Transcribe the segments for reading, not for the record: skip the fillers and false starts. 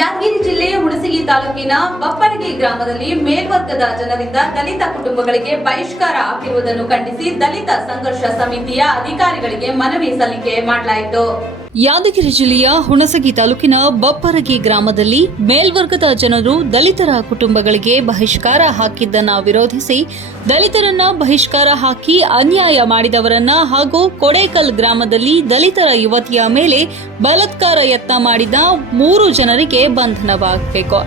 ಯಾದಗಿರಿ ಜಿಲ್ಲೆಯ ಹುಣಸಗಿ ತಾಲೂಕಿನ ಬಪ್ಪರಗಿ ಗ್ರಾಮದಲ್ಲಿ ಮೇಲ್ವರ್ಗದ ಜನರಿಂದ ದಲಿತ ಕುಟುಂಬಗಳಿಗೆ ಬಹಿಷ್ಕಾರ ಹಾಕಿರುವುದನ್ನು ಖಂಡಿಸಿ ದಲಿತ ಸಂಘರ್ಷ ಸಮಿತಿಯ ಅಧಿಕಾರಿಗಳಿಗೆ ಮನವಿ ಸಲ್ಲಿಕೆ ಮಾಡಲಾಯಿತು. ಯಾದಗಿರಿ ಜಿಲ್ಲೆಯ ಹುಣಸಗಿ ತಾಲೂಕಿನ ಬಪ್ಪರಗಿ ಗ್ರಾಮದಲ್ಲಿ ಮೇಲ್ವರ್ಗದ ಜನರು ದಲಿತರ ಕುಟುಂಬಗಳಿಗೆ ಬಹಿಷ್ಕಾರ ಹಾಕಿದ್ದನ್ನು ವಿರೋಧಿಸಿ ದಲಿತರನ್ನ ಬಹಿಷ್ಕಾರ ಹಾಕಿ ಅನ್ಯಾಯ ಮಾಡಿದವರನ್ನ ಹಾಗೂ ಕೊಡೇಕಲ್ ಗ್ರಾಮದಲ್ಲಿ ದಲಿತರ ಯುವತಿಯ ಮೇಲೆ ಬಲಾತ್ಕಾರ ಯತ್ನ ಮಾಡಿದ 3 ಜನರಿಗೆ ಬಂಧನವಾಗಬೇಕು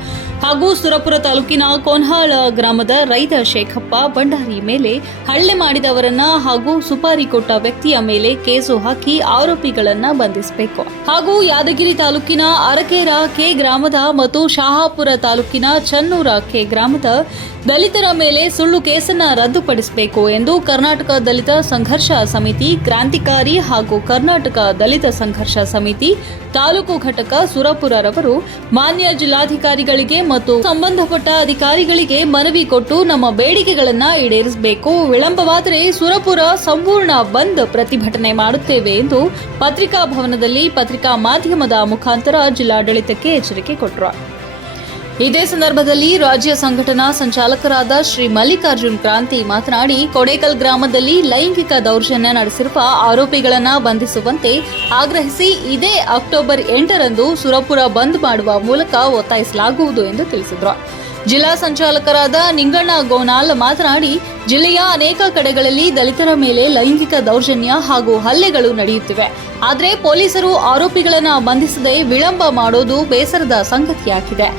ಹಾಗೂ ಸುರಪುರ ತಾಲೂಕಿನ ಕೋನ್ಹಾಳ ಗ್ರಾಮದ ರೈತ ಶೇಖಪ್ಪ ಭಂಡಾರಿ ಮೇಲೆ ಹಲ್ಲೆ ಮಾಡಿದವರನ್ನ ಹಾಗೂ ಸುಪಾರಿ ಕೊಟ್ಟ ವ್ಯಕ್ತಿಯ ಮೇಲೆ ಕೇಸು ಹಾಕಿ ಆರೋಪಿಗಳನ್ನ ಬಂಧಿಸಬೇಕು ಹಾಗೂ ಯಾದಗಿರಿ ತಾಲೂಕಿನ ಅರಕೇರ ಕೆ ಗ್ರಾಮದ ಮತ್ತು ಶಹಾಪುರ ತಾಲೂಕಿನ ಚನ್ನೂರ ಕೆ ಗ್ರಾಮದ ದಲಿತರ ಮೇಲೆ ಸುಳ್ಳು ಕೇಸನ್ನ ರದ್ದುಪಡಿಸಬೇಕು ಎಂದು ಕರ್ನಾಟಕ ದಲಿತ ಸಂಘರ್ಷ ಸಮಿತಿ ಕ್ರಾಂತಿಕಾರಿ ಹಾಗೂ ಕರ್ನಾಟಕ ದಲಿತ ಸಂಘರ್ಷ ಸಮಿತಿ ತಾಲೂಕು ಘಟಕ ಸುರಪುರರವರು ಮಾನ್ಯ ಜಿಲ್ಲಾಧಿಕಾರಿಗಳಿಗೆ ಮತ್ತು ಸಂಬಂಧಪಟ್ಟ ಅಧಿಕಾರಿಗಳಿಗೆ ಮನವಿ ಕೊಟ್ಟು ನಮ್ಮ ಬೇಡಿಕೆಗಳನ್ನು ಈಡೇರಿಸಬೇಕು. ವಿಳಂಬವಾದರೆ ಸುರಪುರ ಸಂಪೂರ್ಣ ಬಂದ್ ಪ್ರತಿಭಟನೆ ಮಾಡುತ್ತೇವೆ ಎಂದು ಪತ್ರಿಕಾ ಭವನದಲ್ಲಿ ಪತ್ರಿಕಾ ಮಾಧ್ಯಮದ ಮುಖಾಂತರ ಜಿಲ್ಲಾಡಳಿತಕ್ಕೆ ಎಚ್ಚರಿಕೆ ಕೊಟ್ಟರು. ಇದೇ ಸಂದರ್ಭದಲ್ಲಿ ರಾಜ್ಯ ಸಂಘಟನಾ ಸಂಚಾಲಕರಾದ ಶ್ರೀ ಮಲ್ಲಿಕಾರ್ಜುನ್ ಕ್ರಾಂತಿ ಮಾತನಾಡಿ, ಕೊಡೇಕಲ್ ಗ್ರಾಮದಲ್ಲಿ ಲೈಂಗಿಕ ದೌರ್ಜನ್ಯ ನಡೆಸಿರುವ ಆರೋಪಿಗಳನ್ನು ಬಂಧಿಸುವಂತೆ ಆಗ್ರಹಿಸಿ ಇದೇ ಅಕ್ಟೋಬರ್ 8ರಂದು ಸುರಪುರ ಬಂದ್ ಮಾಡುವ ಮೂಲಕ ಒತ್ತಾಯಿಸಲಾಗುವುದು ಎಂದು ತಿಳಿಸಿದರು. ಜಿಲ್ಲಾ ಸಂಚಾಲಕರಾದ ನಿಂಗಣ್ಣ ಗೋನಾಲ್ ಮಾತನಾಡಿ, ಜಿಲ್ಲೆಯ ಅನೇಕ ಕಡೆಗಳಲ್ಲಿ ದಲಿತರ ಮೇಲೆ ಲೈಂಗಿಕ ದೌರ್ಜನ್ಯ ಹಾಗೂ ಹಲ್ಲೆಗಳು ನಡೆಯುತ್ತಿವೆ. ಆದರೆ ಪೊಲೀಸರು ಆರೋಪಿಗಳನ್ನು ಬಂಧಿಸದೆ ವಿಳಂಬ ಮಾಡೋದು ಬೇಸರದ ಸಂಗತಿಯಾಗಿದೆ.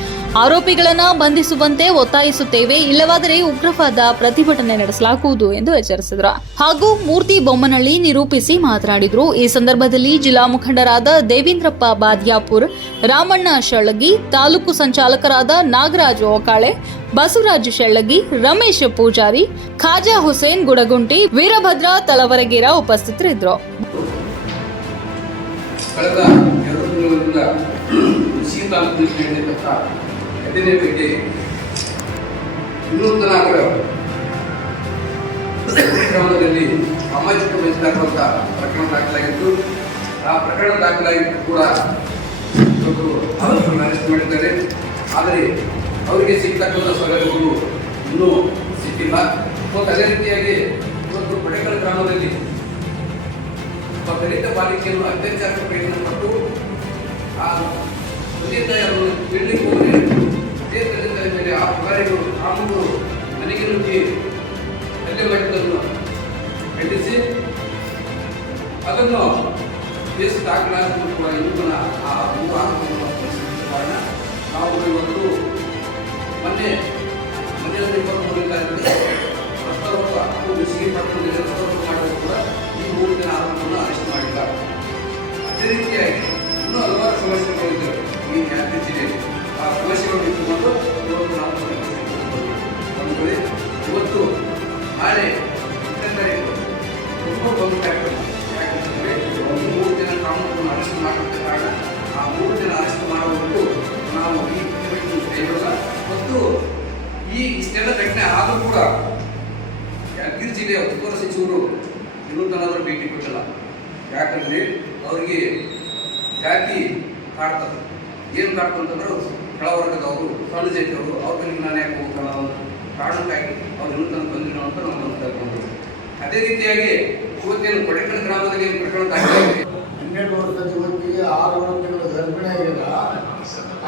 ಆರೋಪಿಗಳನ್ನು ಬಂಧಿಸುವಂತೆ ಒತ್ತಾಯಿಸುತ್ತೇವೆ, ಇಲ್ಲವಾದರೆ ಉಗ್ರವಾದ ಪ್ರತಿಭಟನೆ ನಡೆಸಲಾಗುವುದು ಎಂದು ಎಚ್ಚರಿಸಿದರು. ಹಾಗೂ ಮೂರ್ತಿ ಬೊಮ್ಮನಹಳ್ಳಿ ನಿರೂಪಿಸಿ ಮಾತನಾಡಿದರು. ಈ ಸಂದರ್ಭದಲ್ಲಿ ಜಿಲ್ಲಾ ಮುಖಂಡರಾದ ದೇವೇಂದ್ರಪ್ಪ ಬಾದ್ಯಾಪುರ್, ರಾಮಣ್ಣ ಶೆಳ್ಳಗಿ, ತಾಲೂಕು ಸಂಚಾಲಕರಾದ ನಾಗರಾಜ್ ಓಕಾಳೆ, ಬಸವರಾಜ್ ಶೆಳ್ಳಗಿ, ರಮೇಶ್ ಪೂಜಾರಿ, ಖಾಜಾ ಹುಸೇನ್ ಗುಡಗುಂಟಿ, ವೀರಭದ್ರ ತಲವರಗೇರ ಉಪಸ್ಥಿತರಿದ್ದರು. ಕಳೆದ 2 ದಿನಗಳಿಂದ ಕೃಷಿ ತಾಲೂಕಿನಲ್ಲಿ ಘಟನೆ ಬಗ್ಗೆ ವಿನೂತನ ಗ್ರಾಮದಲ್ಲಿ ಸಾಮಾಜಿಕ ಬಹಿಷ್ಕಾರವಂತ ಪ್ರಕರಣ ದಾಖಲಾಗಿತ್ತು. ಆ ಪ್ರಕರಣ ದಾಖಲಾಗಿದ್ದು ಕೂಡ ಆರೋಪಿಗಳನ್ನು ಅರೆಸ್ಟ್ ಮಾಡಿದ್ದಾರೆ. ಆದರೆ ಅವರಿಗೆ ಸಿಗ್ತಕ್ಕಂಥ ಸೌಲಭ್ಯಗಳು ಇನ್ನೂ ಸಿಕ್ಕಿಲ್ಲ. ಮತ್ತು ಅದೇ ರೀತಿಯಾಗಿ ಇವತ್ತು ಕೊಡೇಕಲ್ ಗ್ರಾಮದಲ್ಲಿ ದಲಿತ ಬಾಲಿಕೆಯನ್ನು ಅತ್ಯಾಚಾರಕ್ಕೆ ಪ್ರಯತ್ನ ಪಟ್ಟು ಆ ತಂದೆ ತಾಯಿಯನ್ನು ಬಿಡ್ಲಿಕ್ಕೆ ಹೋದರೆ ಅದೇ ತಂದೆ ತಾಯಿ ಮೇಲೆ ಆ ಪುಗಾರಿಗಳು ಕಾಮಗಳು ಮನೆಗೆ ನುಗ್ಗಿ ಹಲ್ಲೆ ಮಾಡಿದ್ದನ್ನು ಖಂಡಿಸಿ ಅದನ್ನು ಕೇಸ್ ದಾಖಲಾಗಿದ್ದು ಕೂಡ ಇನ್ನೂ ಆ ಒಂದು ಆರೋಪವನ್ನು ಪರಿಸ್ಥಿತಿ ಕಾರಣ ನಾವು ಇವತ್ತು ಮೊನ್ನೆ 23 ತಾರೀಕಿಗೆ ರಸ್ತಾರೋಪ ಹಾಗೂ ಬಿಸಿಗೆ ಪಟ್ಟಣದಲ್ಲಿ ರಸ್ತಾರೋಪ ಮಾಡಿದ್ರು ಕೂಡ ಈ 3 ಜನ ಆರೋಪವನ್ನು ಅರೆಸ್ಟ್ ಮಾಡಿಲ್ಲ. ಅದೇ ರೀತಿಯಾಗಿ ಇನ್ನೂ ಹಲವಾರು ಸಮಸ್ಯೆಗಳಿದ್ದಾವೆ ಈ ಯಾದಗಿರಿ ಜಿಲ್ಲೆಯಲ್ಲಿ. ಆ ಸಮಸ್ಯೆಗಳನ್ನು ಇಟ್ಟುಕೊಂಡು ಇವತ್ತು ನಾವು ಬಂದ್ಕೊಳ್ಳಿ. ಇವತ್ತು ನಾಳೆ 2ನೇ ತಾರೀಕು ತುಂಬ ಒಂದು ಕಾರ್ಯಕ್ರಮ. ಯಾಕಂತಂದರೆ 3 ಜನ ಕಾನೂನುಗಳನ್ನು ಅರೆಸ್ಟ್ ಮಾಡಿದ ಕಾರಣ ಆ 3 ಜನ ಅರೆಸ್ಟ್ ಮಾಡುವವರೆಗೂ ನಾವು ಈ ಪ್ರತಿಭಟನೆ ಕೈಗೊಳ್ಳಲ್ಲ. ಮತ್ತು ಈ ಇಷ್ಟೆಲ್ಲ ಘಟನೆ ಆದರೂ ಕೂಡ ಯಾದಗಿರಿ ಜಿಲ್ಲೆಯ ಉಸ್ತುವಾರಿ ಸಚಿವರು ಇನ್ನೂ ತನಕ ಭೇಟಿ ಕೊಟ್ಟಿಲ್ಲ. ಯಾಕಂದರೆ ಅವರಿಗೆ ಜಾತಿ ಕಾಡ್ತದೆ. ಏನು ಕಾಡ್ತಂತಂದ್ರೆ ಕೆಳವರ್ಗದವರು, ಸಣ್ಣ ಜಾತಿಯವರು, ಅವ್ರ ಕಡೆಗೆ ನಾನು ಯಾಕೆ ಹೋಗ್ತಾನೆ ಅನ್ನೋ ಕಾರಣಕ್ಕಾಗಿ ಅವ್ರು ಇನ್ನೂ ತನಕ ಬಂದಿಲ್ಲ ಅಂತ ನಾವು ಬಂದು. ಅದೇ ರೀತಿಯಾಗಿ ಇವತ್ತೇನು ಕೊಡೇಕಲ್ ಗ್ರಾಮದಲ್ಲಿ ಪ್ರಕರಣ ದಾಖಲಾಗಿದೆ. 12 ವರ್ಷದ ಯುವತಿಗೆ 6 ವರ್ಷಗಳ ಗರ್ಭಿಣಿ ಆಗಿಲ್ಲ.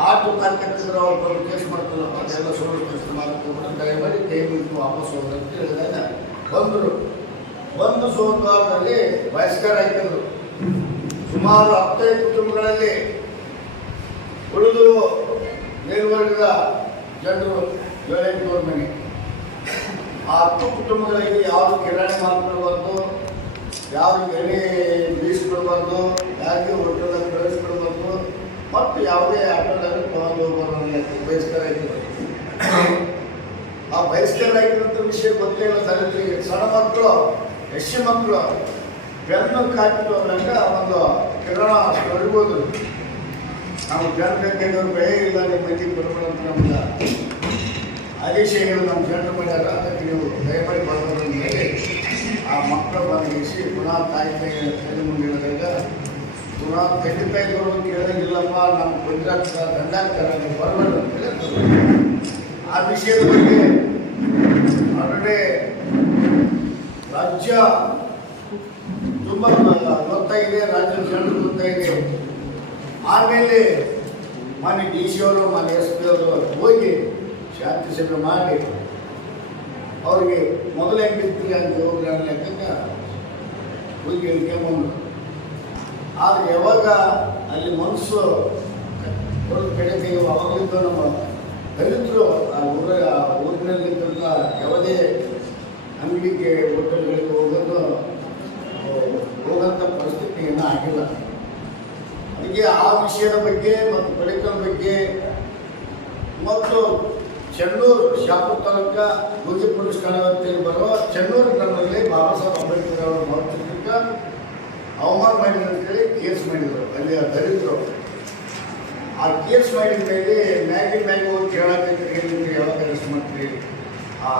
ಆಟು ಕಾರ್ಯಕರ್ತರು ಅವ್ರು ಬಂದು ಕೇಸ್ ಮಾಡ್ತಾರಲ್ಲ, ಅದೆಲ್ಲ ಸುಳ್ಳು ಕೆಲಸ ಮಾಡ್ಕೊಂಡು ದಯಮಾಡಿ ಕೈ ಬಿಟ್ಟು ವಾಪಸ್ ಹೋಗ್ರಿ ಅಂತ ಹೇಳಿದಾಗ ಬಂದರು. ಒಂದು ಸೋಮವಾರದಲ್ಲಿ ಬಹಿಷ್ಕಾರ ಆಯ್ತಿದ್ರು. ಸುಮಾರು 15 ಕುಟುಂಬಗಳಲ್ಲಿ ಉಳಿದು ಮೇಲ್ವರ್ಗದ ಜನರು 7-8 ಮನೆ. ಆ 10 ಕುಟುಂಬಗಳಿಗೆ ಯಾವುದು ಕಿರಾಣಿ ಮಾರ್ಕೊಳ್ಬಾರ್ದು, ಯಾವುದು ಎಣ್ಣೆ ಬೀಸಿಕೊಡ್ಬಾರ್ದು, ಯಾರಿಗೆ ಹೋಟೆಲಲ್ಲಿ ಪ್ರವೇಶಿಸ್ಕೊಡ್ಬಾರ್ದು, ಮತ್ತು ಯಾವುದೇ ಆಟೋದಲ್ಲಿ ತಗೊಂಡು ಹೋಗ್ಬಾರ್ದು ಬಹಿಷ್ಕಾರ ಆಯ್ತು. ಆ ಬಹಿಷ್ಕಾರ ಆಗಿರುವಂಥ ವಿಷಯ ಗೊತ್ತಿಲ್ಲ ದಲಿತರಿಗೆ. ಸಣ್ಣ ಮಕ್ಕಳು, ಹೆಣ್ಣು ಮಕ್ಕಳು ಬೆನ್ನು ಕಾಟಿಟ್ಟು ಅವರಂಗ ಒಂದು ಕಿರಣ ತೊಡಗೋದು. ನಾವು ಜನ ಬೇಕಾದವ್ರು ಭಯ ಇಲ್ಲ, ನಿಮ್ಮ ಮನೆಗೆ ಬರ್ಬೋದು ಅಂತ ನಮ್ಗೆ ಆದೇಶಗಳು ನಮ್ಮ ಜನರು ಮಾಡ್ಯಾರ. ಅದಕ್ಕೆ ನೀವು ದಯಮಾಡಿ ಬರೋದ್ರ ಮೇಲೆ ಆ ಮಕ್ಕಳು ಬಂದಿಸಿ ಪುನಃ ತಾಯಿ ಕೈ ಮುಂದೆ ಹೇಳಿದಾಗ ಪುನಃ 35 ಕೇಳೋದಿಲ್ಲಪ್ಪ ನಮ್ಮ ಗುಜರಾತ್ ದಂಡಾಗ್ತಾರೆ ನೀವು ಬರಬೇಡ ಅಂತ ಹೇಳಿದ್ರು. ಆ ವಿಷಯದ ಬಗ್ಗೆ ಆಲ್ರೆಡಿ ರಾಜ್ಯ ತುಂಬ ಗೊತ್ತಾಗಿದೆ, ರಾಜ್ಯದ ಜನರು ಗೊತ್ತಾಗಿದೆ. ಆಮೇಲೆ ಮಾನ್ಯ ಡಿ ಸಿ ಅವರು ಮಾನ್ಯ ಎಸ್ ಪಿ ಅವರು ಹೋಗಿ ಶಾಂತಿ ಸಭೆ ಮಾಡಿ ಅವ್ರಿಗೆ ಮೊದಲೇ ಹೆಂಗಿರ್ತೀರಿ ಅಂತ ಹೋಗ್ರಿ ಅನ್ನೋ ಲೆಕ್ಕಕ್ಕೆ ಹೋಗಿ ಹೇಳ್ಕೊಂಬಂದ್ರು. ಆದರೆ ಯಾವಾಗ ಅಲ್ಲಿ ಮನಸ್ಸು ಒಂದು ಕಡೆಗೆ ಅವಾಗಲಿಂದ ನಮ್ಮ ದಲಿತರು ಆ ಊರಿನಲ್ಲಿದ್ದಂಥ ಯಾವುದೇ ಅಂಗಡಿಗೆ ಹೋಟೆಲ್ಗಳಿಗೆ ಹೋಗೋಂಥ ಪರಿಸ್ಥಿತಿ ಏನೂ ಆಗಿಲ್ಲ. ಅದಕ್ಕೆ ಆ ವಿಷಯದ ಬಗ್ಗೆ ಮತ್ತು ಪಡಿಕಲ್ ಬಗ್ಗೆ ಮತ್ತು ಚೆನ್ನೂರು ಶಾಪುರ್ ತಾಲೂಕ ಗುಜಿ ಪೊಲೀಸ್ ಠಾಣೆ ವ್ಯಾಪ್ತಿಯಲ್ಲಿ ಬರುವ ಚೆನ್ನೂರು ಗ್ರಾಮದಲ್ಲಿ ಬಾಬಾ ಸಾಹೇಬ್ ಅಂಬೇಡ್ಕರ್ ಅವರ ಭಾವಚಿತ್ರಕ್ಕೆ ಅವಮಾನ ಮಾಡಿದ್ರು ಅಂತೇಳಿ ಕೇಸ್ ಮಾಡಿದರು ಅಲ್ಲಿ ದಲಿತರು. ಆ ಕೇಸ್ ಮಾಡಿದ ಮೇಲೆ ಮ್ಯಾಗಿ ಹೋಗಿ ಕೇಳಕ್ಕೆ ಯಾವಾಗ ಅರೆಸ್ಟ್ ಮಾಡ್ತೀರಿ, ಆ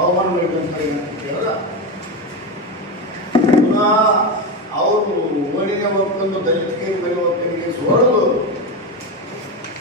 ಅವಮಾನ ಮಾಡಿದಂತ ಏನಂತ ಕೇಳಿದ್ರೆ ಪುನಃ ಅವರು ಓಣಿಗೆ ಹೋಗ್ಕೊಂಡು ದಲಿತರಿಗೆ ಮೇಲೆ